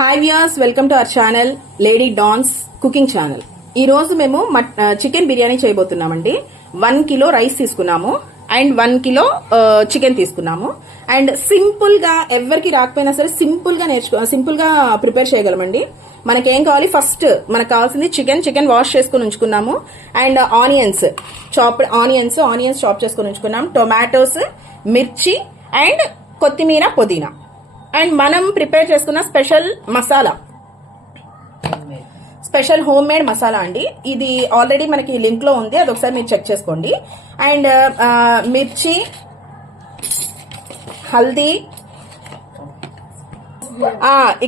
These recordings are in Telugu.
Hi viewers, welcome to our channel lady dance cooking channel. ఈ రోజు మేము చికెన్ బిర్యానీ చేయబోతున్నామండి. 1 కిలో రైస్ తీసుకున్నాము అండ్ 1 కిలో చికెన్ తీసుకున్నాము. అండ్ సింపుల్ గా ఎవరికి రాకపోయినా సరే సింపుల్ గా ప్రిపేర్ చేయగలమండి. మనకేం కావాలి, ఫస్ట్ మనకు కావాల్సింది చికెన్ వాష్ చేసుకుని ఉంచుకున్నాము. అండ్ ఆనియన్స్ చాప్ చేసుకుని ఉంచుకున్నాం. టొమాటోస్, మిర్చి అండ్ కొత్తిమీర, పుదీనా. అండ్ మనం ప్రిపేర్ చేసుకున్న స్పెషల్ హోమ్ మేడ్ మసాలా అండి. ఇది ఆల్రెడీ మనకి లింక్ లో ఉంది, అది ఒకసారి మీరు చెక్ చేసుకోండి. అండ్ మిర్చి, హల్దీ,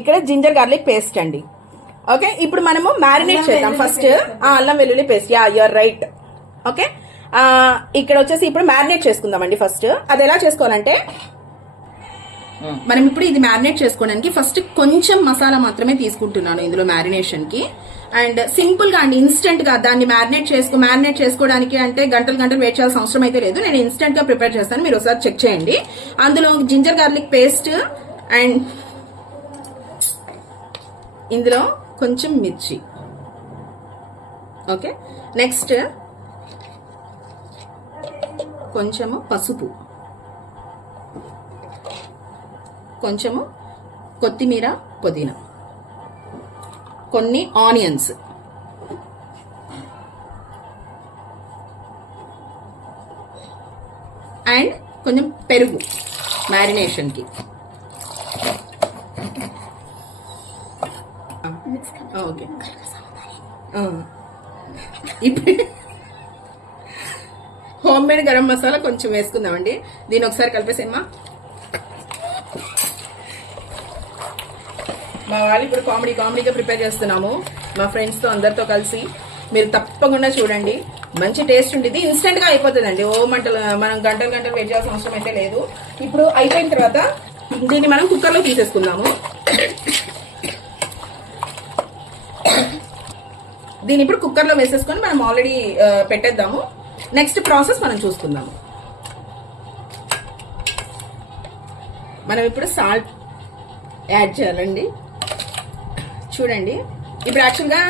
ఇక్కడ జింజర్ గార్లిక్ పేస్ట్ అండి. ఓకే, ఇప్పుడు మనము మ్యారినేట్ చేద్దాం. ఫస్ట్ అల్లం వెల్లుల్లి పేస్ట్. You're right. ఓకే, ఇక్కడ వచ్చేసి ఇప్పుడు మ్యారినేట్ చేసుకుందామండి. ఫస్ట్ అది ఎలా చేసుకోవాలంటే, మనం ఇప్పుడు ఇది మ్యారినేట్ చేసుకోవడానికి ఫస్ట్ కొంచెం మసాలా మాత్రమే తీసుకుంటున్నాను ఇందులో మ్యారినేషన్ కి. అండ్ సింపుల్ గా అండి, ఇన్స్టెంట్ గా దాన్ని మ్యారినేట్ చేసుకోవడానికి అంటే గంటలు వెయిట్ చేయాల్సిన అవసరం అయితే లేదు. నేను ఇన్స్టెంట్ గా ప్రిపేర్ చేస్తాను, మీరు ఒకసారి చెక్ చేయండి. అందులో జింజర్ గార్లిక్ పేస్ట్ అండ్ ఇందులో కొంచెం మిర్చి. ఓకే, నెక్స్ట్ కొంచెము పసుపు, కొంచెము కొత్తిమీర, పుదీనా, కొన్ని ఆనియన్స్, అండ్ కొంచెం పెరుగు మ్యారినేషన్ కి. ఓకే, ఇప్పుడు హోమ్ మేడ్ గరం మసాలా కొంచెం వేసుకుందామండి. దీన్ని ఒకసారి కలిపేసేమ్మా. మా వాళ్ళు ఇప్పుడు కామెడీగా ప్రిపేర్ చేస్తున్నాము మా ఫ్రెండ్స్ తో అందరితో కలిసి. మీరు తప్పకుండా చూడండి, మంచి టేస్ట్ ఉంటుంది. ఇన్స్టెంట్ గా అయిపోతుందండి. మనం గంటలు వెయిట్ చేయాల్సిన అవసరం అయితే లేదు. ఇప్పుడు అయిపోయిన తర్వాత దీన్ని మనం కుక్కర్ లో తీసేసుకుందాము. దీన్ని ఇప్పుడు కుక్కర్ లో వేసేసుకొని మనం ఆల్రెడీ పెట్టేద్దాము. నెక్స్ట్ ప్రాసెస్ మనం చూసుకుందాము. మనం ఇప్పుడు సాల్ట్ యాడ్ చేయాలండి. చూడండి, ఇప్పుడు యాక్చువల్గా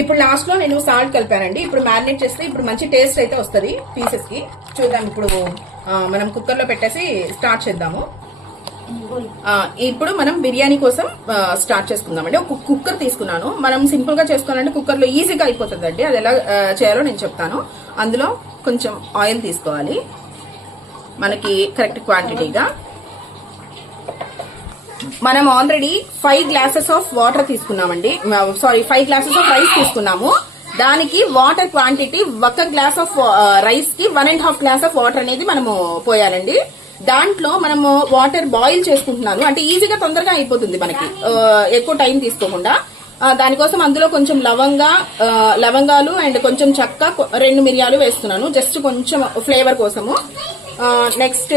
ఇప్పుడు లాస్ట్ లో నేను సాల్ట్ కలిపానండి. ఇప్పుడు మ్యారినేట్ చేస్తే ఇప్పుడు మంచి టేస్ట్ అయితే వస్తుంది పీసెస్ కి. చూద్దాం, ఇప్పుడు మనం కుక్కర్ లో పెట్టేసి స్టార్ట్ చేద్దాము. ఇప్పుడు మనం బిర్యానీ కోసం స్టార్ట్ చేసుకుందామండి. ఒక కుక్కర్ తీసుకున్నాను. మనం సింపుల్ గా చేసుకోవాలంటే కుక్కర్ లో ఈజీగా అయిపోతుందండి. అది ఎలా చేయాలో నేను చెప్తాను. అందులో కొంచెం ఆయిల్ తీసుకోవాలి, మనకి కరెక్ట్ క్వాంటిటీగా. మనం ఆల్రెడీ 5 గ్లాసెస్ ఆఫ్ వాటర్ తీసుకున్నామండి. 5 గ్లాసెస్ ఆఫ్ రైస్ తీసుకున్నాము. దానికి water quantity 1 glass of rice కి 1.5 గ్లాస్ ఆఫ్ వాటర్ అనేది మనము పోయాలండి. దాంట్లో మనము వాటర్ బాయిల్ చేసుకుంటున్నాను, అంటే ఈజీగా తొందరగా అయిపోతుంది మనకి, ఎక్కువ టైం తీసుకోకుండా. దానికోసం అందులో కొంచెం లవంగాలు అండ్ కొంచెం చెక్క, 2 మిరియాలు వేస్తున్నాను, జస్ట్ కొంచెం ఫ్లేవర్ కోసము. నెక్స్ట్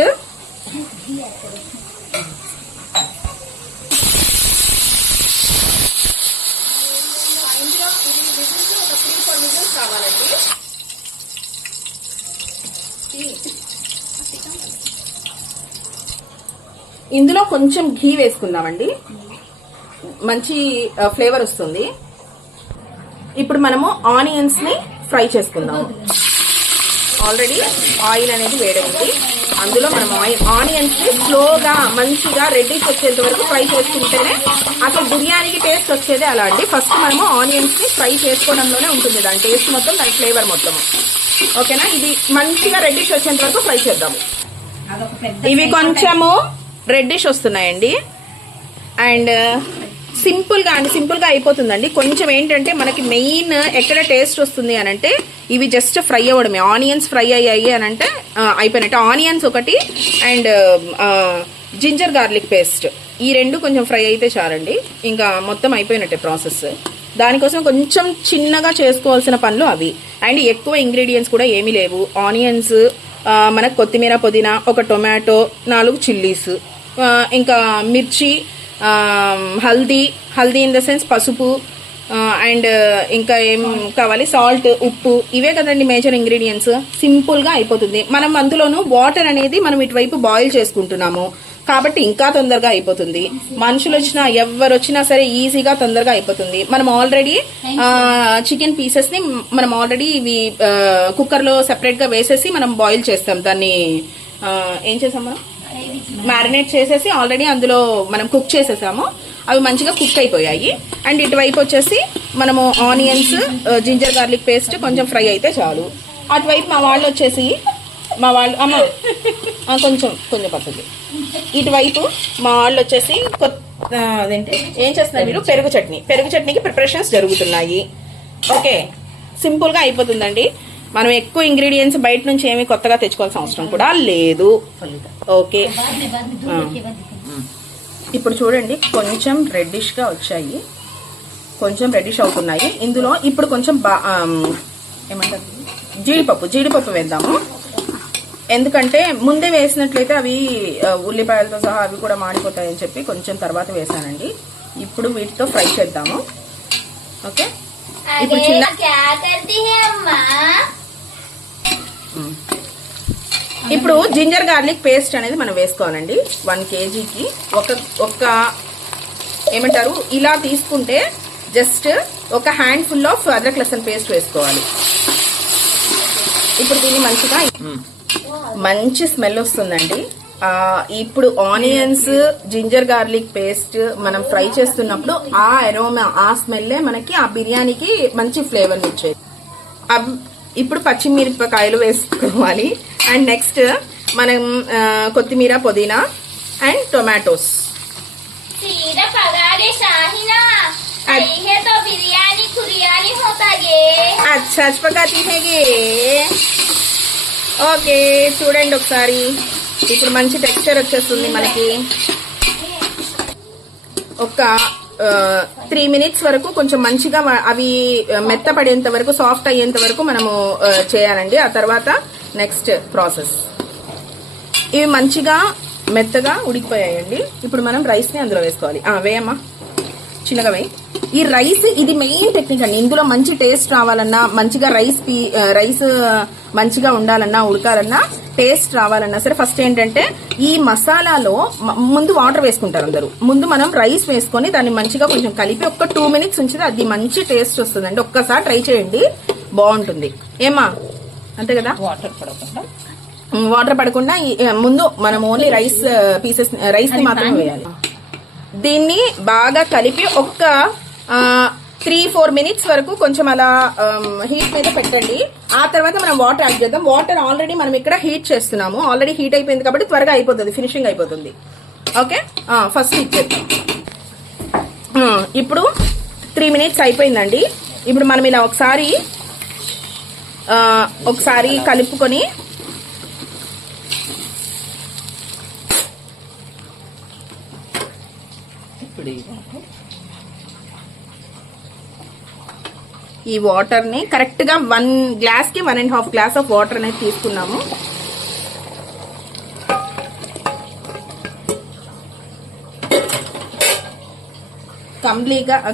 కావాలండి. ఇందులో కొంచెం ఘీ వేసుకుందామండి, మంచి ఫ్లేవర్ వస్తుంది. ఇప్పుడు మనము ఆనియన్స్ ని ఫ్రై చేసుకుందాము. ఆల్రెడీ ఆయిల్ అనేది వేడైంది. అందులో మనం ఆనియన్స్ ని స్లోగా మంచిగా రెడ్డిష్ వచ్చేంత వరకు ఫ్రై చేసుకుంటేనే అసలు బిర్యానీకి టేస్ట్ వచ్చేది అలా అండి. ఫస్ట్ మనము ఆనియన్స్ ని ఫ్రై చేసుకోవడంలోనే ఉంటుంది దాని టేస్ట్ మొత్తం, దాని ఫ్లేవర్ మొత్తం. ఓకేనా, ఇది మంచిగా రెడ్డిష్ వచ్చేంత వరకు ఫ్రై చేద్దాము. ఇవి కొంచెము రెడ్డిష్ వస్తున్నాయండి. అండ్ సింపుల్ గా అయిపోతుందండి. కొంచెం ఏంటంటే మనకి మెయిన్ ఎక్కడ టేస్ట్ వస్తుంది అని అంటే, ఇవి జస్ట్ ఫ్రై అవ్వడమే. ఆనియన్స్ ఫ్రై అయ్యాయి అని అంటే అయిపోయినట్టు. ఆనియన్స్ ఒకటి అండ్ జింజర్ గార్లిక్ పేస్ట్, ఈ 2 కొంచెం ఫ్రై అయితే చాలండి, ఇంకా మొత్తం అయిపోయినట్టే ప్రాసెస్. దానికోసం కొంచెం చిన్నగా చేసుకోవాల్సిన పనులు అవి. అండ్ ఎక్కువ ఇంగ్రీడియంట్స్ కూడా ఏమీ లేవు. ఆనియన్స్, మనకు కొత్తిమీర, పుదీనా, ఒక టొమాటో, 4 చిల్లీస్, ఇంకా మిర్చి, హల్దీ ఇన్ ద సెన్స్ పసుపు, అండ్ ఇంకా ఏం కావాలి, సాల్ట్, ఉప్పు. ఇవే కదండి మేజర్ ఇంగ్రీడియంట్స్. సింపుల్ గా అయిపోతుంది. మనం అందులోనూ వాటర్ అనేది మనం ఇటువైపు బాయిల్ చేసుకుంటున్నాము. కాబట్టి ఇంకా తొందరగా అయిపోతుంది. మనుషులు వచ్చినా ఎవరు వచ్చినా సరే ఈజీగా తొందరగా అయిపోతుంది. మనం ఆల్రెడీ చికెన్ పీసెస్ ని మనం ఆల్రెడీ ఇవి కుక్కర్ లో సెపరేట్ గా వేసేసి మనం బాయిల్ చేస్తాం. దాన్ని ఏం చేసాం మనం మ్యారినేట్ చేసేసి ఆల్రెడీ అందులో మనం కుక్ చేసేసాము. అవి మంచిగా కుక్ అయిపోయాయి. అండ్ ఇటువైపు వచ్చేసి మనము ఆనియన్స్, జింజర్ గార్లిక్ పేస్ట్ కొంచెం ఫ్రై అయితే చాలు. అటువైపు మా వాళ్ళు వచ్చేసి అమ్మ కొంచెం పడుతుంది. ఇటువైపు మా వాళ్ళు వచ్చేసి అదేంటి ఏం చేస్తున్నారు మీరు, పెరుగు చట్నీకి ప్రిపరేషన్స్ జరుగుతున్నాయి. ఓకే, సింపుల్ గా అయిపోతుందండి. మనం ఎక్కువ ఇంగ్రీడియంట్స్ బయట నుంచి ఏమి కొత్తగా తెచ్చుకోవాల్సిన అవసరం కూడా లేదు. ఓకే, ఇప్పుడు చూడండి కొంచెం రెడ్డిష్ గా వచ్చాయి, కొంచెం రెడ్డిష్ అవుతున్నాయి. ఇందులో ఇప్పుడు కొంచెం ఏమంటారు జీడిపప్పు వేద్దాము. ఎందుకంటే ముందే వేసినట్లయితే అవి ఉల్లిపాయలతో సహా అవి కూడా మాడిపోతాయని చెప్పి కొంచెం తర్వాత వేసానండి. ఇప్పుడు వీటితో ఫ్రై చేద్దాము. ఓకే, ఇప్పుడు ఇప్పుడు జింజర్ గార్లిక్ పేస్ట్ అనేది మనం వేసుకోవాలండి. 1 kgకి ఒక ఏమంటారు ఇలా తీసుకుంటే జస్ట్ ఒక హ్యాండ్ ఫుల్ ఆఫ్ అదరక్ లసన్ పేస్ట్ వేసుకోవాలి. ఇప్పుడు దీన్ని మంచి స్మెల్ వస్తుందండి. ఇప్పుడు ఆనియన్స్, జింజర్ గార్లిక్ పేస్ట్ మనం ఫ్రై చేస్తున్నప్పుడు ఆ అరోమా, ఆ స్మెల్లే మనకి ఆ బిర్యానీకి మంచి ఫ్లేవర్ ఇచ్చేది. ఇప్పుడు పచ్చిమిరపకాయలు వేసుకోవాలి. అండ్ నెక్స్ట్ మనం కొత్తిమీర, పుదీనా అండ్ టొమాటోస్. अच्छा పకాతీ హేగే. ఓకే, చూడండి ఒకసారి. ఇప్పుడు మంచి టెక్స్చర్ వచ్చేస్తుంది మనకి. ఒక 3 minutes వరకు కొంచెం మంచిగా అవి మెత్తపడేంత వరకు, సాఫ్ట్ అయ్యేంత వరకు మనము చేయాలండి. ఆ తర్వాత నెక్స్ట్ ప్రాసెస్. ఇవి మంచిగా మెత్తగా ఉడికిపోయాయండి. ఇప్పుడు మనం రైస్ ని అందులో వేసుకోవాలి. వేయమ్మా, చిన్నగా వేయి. ఈ రైస్ ఇది మెయిన్ టెక్నిక్ అండి. ఇందులో మంచి టేస్ట్ రావాలన్నా, మంచిగా రైస్ మంచిగా ఉండాలన్నా, ఉడకాలన్నా, టేస్ట్ రావాలన్నా సరే ఫస్ట్ ఏంటంటే ఈ మసాలాలో ముందు వాటర్ వేసుకుంటారు అందరూ. ముందు మనం రైస్ వేసుకొని దాన్ని మంచిగా కొంచెం కలిపి ఒక 2 minutes ఉంచితే అది మంచి టేస్ట్ వస్తుందండి. ఒక్కసారి ట్రై చేయండి, బాగుంటుంది. ఏమా అంతే కదా, వాటర్ పడకుండా ముందు మనం ఓన్లీ రైస్ ని మాత్రమే వేయాలి. దీన్ని బాగా కలిపి ఒక్క 3-4 minutes వరకు కొంచెం అలా హీట్ మీద పెట్టండి. ఆ తర్వాత మనం వాటర్ యాడ్ చేద్దాం. వాటర్ ఆల్రెడీ మనం ఇక్కడ హీట్ చేస్తున్నాము. ఆల్రెడీ హీట్ అయిపోయింది కాబట్టి త్వరగా అయిపోతుంది, ఫినిషింగ్ అయిపోతుంది. ఓకే, ఫస్ట్ ఇచ్చేద్దాం. ఇప్పుడు 3 minutes అయిపోయిందండి. ఇప్పుడు మనం ఇలా ఒకసారి కలుపుకొని ఈ వాటర్ ని కరెక్ట్ గా 1 glass కి 1.5 glass ఆఫ్ వాటర్ అనేది తీసుకున్నాము.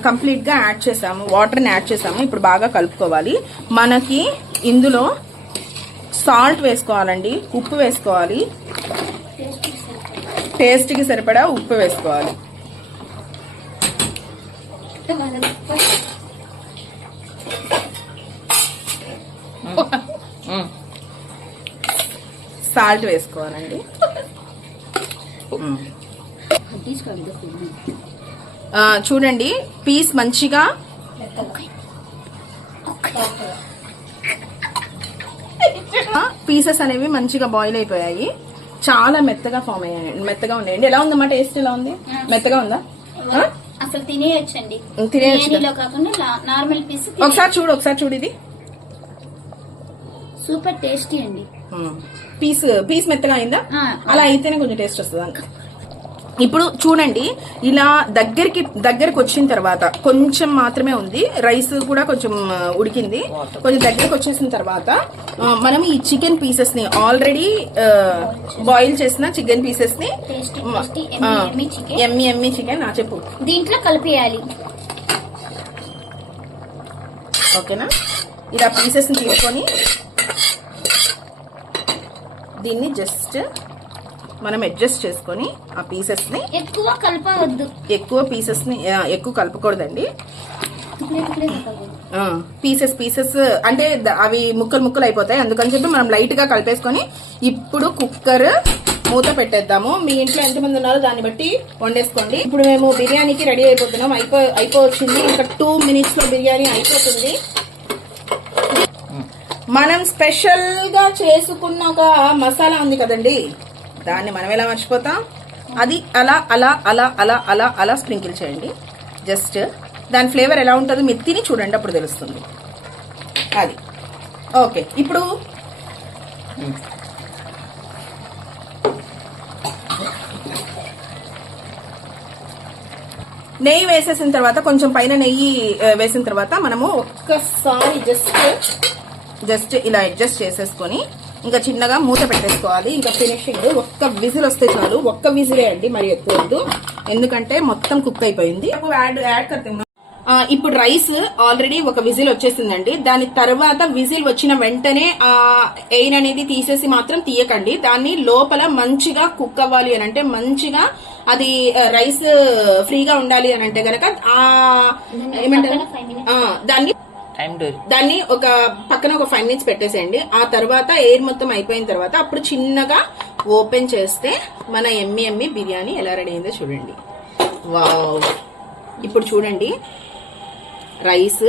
కంప్లీట్ గా యాడ్ చేసాము, వాటర్ ని యాడ్ చేసాము. ఇప్పుడు బాగా కలుపుకోవాలి. మనకి ఇందులో సాల్ట్ వేసుకోవాలండి, ఉప్పు వేసుకోవాలి, టేస్ట్ కి సరిపడా ఉప్పు వేసుకోవాలి. సాల్ట్ వేసుకోవాలండి. చూడండి పీస్ మంచిగా పీసెస్ అనేవి మంచిగా బాయిల్ అయిపోయాయి. చాలా మెత్తగా ఫామ్ అయ్యాయి, మెత్తగా ఉన్నాయండి. ఎలా ఉందమ్మా, టేస్ట్ ఎలా ఉంది? మెత్తగా ఉందా? అసలు తినేయొచ్చండి, నార్మల్ పీస్. ఒకసారి చూడు ఇది సూపర్ టేస్టీ అండి. పీస్ మెత్తగా అయిందా? అలా అయితేనే కొంచెం టేస్ట్ వస్తుంది. ఇప్పుడు చూడండి ఇలా దగ్గరికి వచ్చిన తర్వాత కొంచెం మాత్రమే ఉంది, రైస్ కూడా కొంచెం ఉడికింది. కొంచెం దగ్గరికి వచ్చేసిన తర్వాత మనం ఈ చికెన్ పీసెస్ ని ఆల్రెడీ బాయిల్ చేసిన చికెన్ పీసెస్ ని ఎమ్మి చికెన్ చెప్పు దీంట్లో కలిపేయాలి. ఓకేనా? ఇలా పీసెస్ ని తీసుకొని దీన్ని జస్ట్ మనం అడ్జస్ట్ చేసుకొని ఆ పీసెస్ ని ఎక్కువ కలపవద్దు. ఎక్కువ కలపకూడదండి. తుకుడే కలపకూడదు. పీసెస్ అంటే అవి ముక్కలు అయిపోతాయి. అందుకని చెప్పి మనం లైట్ గా కలిపేసుకొని ఇప్పుడు కుక్కర్ మూత పెట్టేద్దాము. మీ ఇంట్లో ఎంతమంది ఉన్నారో దాన్ని బట్టి వండేసుకోండి. ఇప్పుడు మేము బిర్యానీకి రెడీ అయిపోతున్నాం. అయిపోవచ్చింది. ఇంకా 2 minutes లో బిర్యానీ అయిపోతుంది. మనం స్పెషల్ గా చేసుకున్న ఒక మసాలా ఉంది కదండి, దాన్ని మనం ఎలా మర్చిపోతాం. అది అలా అలా అలా అలా అలా అలా స్ప్రింకిల్ చేయండి. జస్ట్ దాని ఫ్లేవర్ ఎలా ఉంటుందో మీరు తిని చూడండి, అప్పుడు తెలుస్తుంది. అది ఓకే. ఇప్పుడు నెయ్యి వేసేసిన తర్వాత, కొంచెం పైన నెయ్యి వేసిన తర్వాత మనము ఒక్కసారి జస్ట్ ఇలా అడ్జస్ట్ చేసేసుకొని ఇంకా చిన్నగా మూత పెట్టేసుకోవాలి. ఇంకా ఫినిషింగ్ ఒక్క విజిల్ వస్తే చాలు. ఒక్క విజిలే అండి, మరి ఎక్కువ వద్దు, ఎందుకంటే మొత్తం కుక్ అయిపోయింది. ఇప్పుడు రైస్ ఆల్రెడీ ఒక విజిల్ వచ్చేసిందండి. దాని తర్వాత విజిల్ వచ్చిన వెంటనే ఆ ఎయిర్ అనేది తీసేసి మాత్రం తీయకండి. దాన్ని లోపల మంచిగా కుక్ అవ్వాలి అని అంటే, మంచిగా అది రైస్ ఫ్రీగా ఉండాలి అని అంటే గనక ఏమంటారు, దాన్ని ఒక పక్కన ఒక 5 minutes పెట్టేసేయండి. ఆ తర్వాత ఎయిర్ మొత్తం అయిపోయిన తర్వాత అప్పుడు చిన్నగా ఓపెన్ చేస్తే మన ఎమ్మి బిర్యానీ ఎలా రెడీ అయిందో చూడండి. వావ్! ఇప్పుడు చూడండి రైస్,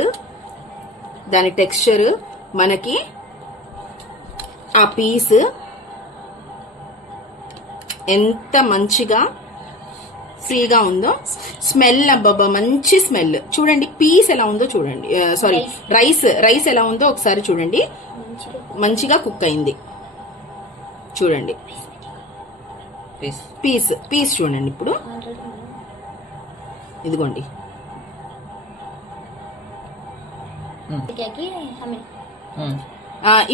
దాని టెక్స్చర్, మనకి ఆ పీస్ ఎంత మంచిగా ఫ్రీగా ఉందో. స్మెల్ అబ్బబ్బా, మంచి స్మెల్. చూడండి పీస్ ఎలా ఉందో చూడండి. సారీ, రైస్ ఎలా ఉందో ఒకసారి చూడండి. మంచిగా కుక్ అయింది చూడండి. పీస్ చూడండి. ఇప్పుడు ఇదిగోండి.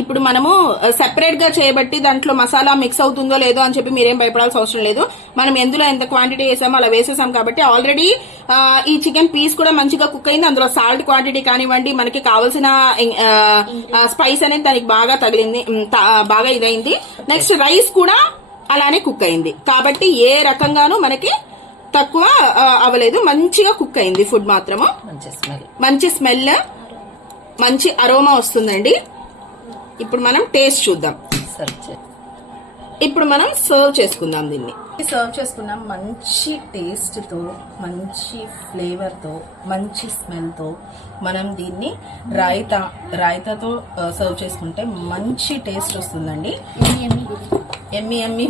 ఇప్పుడు మనము సెపరేట్ గా చేయబట్టి దాంట్లో మసాలా మిక్స్ అవుతుందో లేదో అని చెప్పి మీరేం భయపడాల్సిన అవసరం లేదు. మనం ఎందులో ఎంత క్వాంటిటీ వేసామో అలా వేసేసాం కాబట్టి ఆల్రెడీ ఈ చికెన్ పీస్ కూడా మంచిగా కుక్ అయింది. అందులో సాల్ట్ క్వాంటిటీ కానివ్వండి, మనకి కావాల్సిన స్పైస్ అనేది దానికి బాగా తగిలింది, బాగా ఇదైంది. నెక్స్ట్ రైస్ కూడా అలానే కుక్ అయింది కాబట్టి ఏ రకంగానూ మనకి తక్కువ అవ్వలేదు. మంచిగా కుక్ అయింది. ఫుడ్ మాత్రము మంచి స్మెల్, మంచి అరోమా వస్తుందండి. ఇప్పుడు మనం టేస్ట్ చూద్దాం. ఇప్పుడు మనం సర్వ్ చేసుకుందాం. దీన్ని సర్వ్ చేసుకున్నాం. మంచి టేస్ట్ తో, మంచి ఫ్లేవర్ తో, మంచి స్మెల్ తో మనం దీన్ని రాయితాతో సర్వ్ చేసుకుంటే మంచి టేస్ట్ వస్తుందండి. ఎమ్మి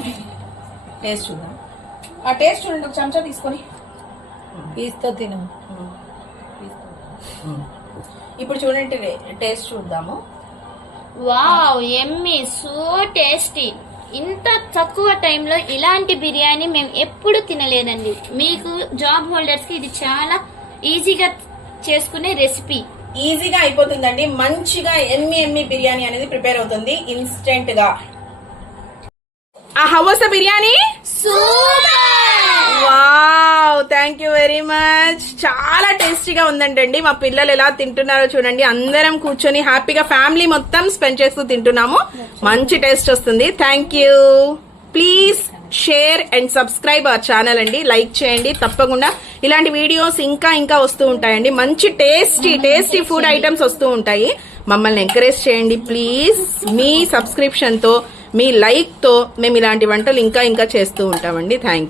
టేస్ట్ చూద్దాం. ఆ టేస్ట్ చూడండి. ఒక చెంచా తీసుకొని పీస్తో తిను. ఇప్పుడు చూడండి టేస్ట్ చూద్దాము. Wow, Emmy, so tasty. ఇంత తక్కువ టైంలో ఇలాంటి బిర్యానీ మేము ఎప్పుడు తినలేదండి. మీకు జాబ్ హోల్డర్స్ కి ఇది చాలా ఈజీగా చేసుకునే రెసిపీ. ఈజీగా అయిపోతుందండి. మంచిగా ఎమ్మి బిర్యానీ అనేది ప్రిపేర్ అవుతుంది ఇన్స్టెంట్ గా. How was the biryani? Wow, thank you very much. చాలా టేస్టీగా ఉందంటండి. మా పిల్లలు ఎలా తింటున్నారో చూడండి. అందరం కూర్చొని హ్యాపీగా ఫ్యామిలీ మొత్తం స్పెండ్ చేస్తూ తింటున్నాము. మంచి టేస్ట్ వస్తుంది. Thank you. Please share and subscribe our channel అండి. లైక్ చేయండి తప్పకుండా. ఇలాంటి వీడియోస్ ఇంకా వస్తూ ఉంటాయండి. మంచి టేస్టీ ఫుడ్ ఐటమ్స్ వస్తూ ఉంటాయి. మమ్మల్ని ఎంకరేజ్ చేయండి ప్లీజ్. మీ సబ్స్క్రిప్షన్ తో, మీ లైక్ తో మేము ఇలాంటి వంటలు ఇంకా చేస్తూ ఉంటామండి. Thank you.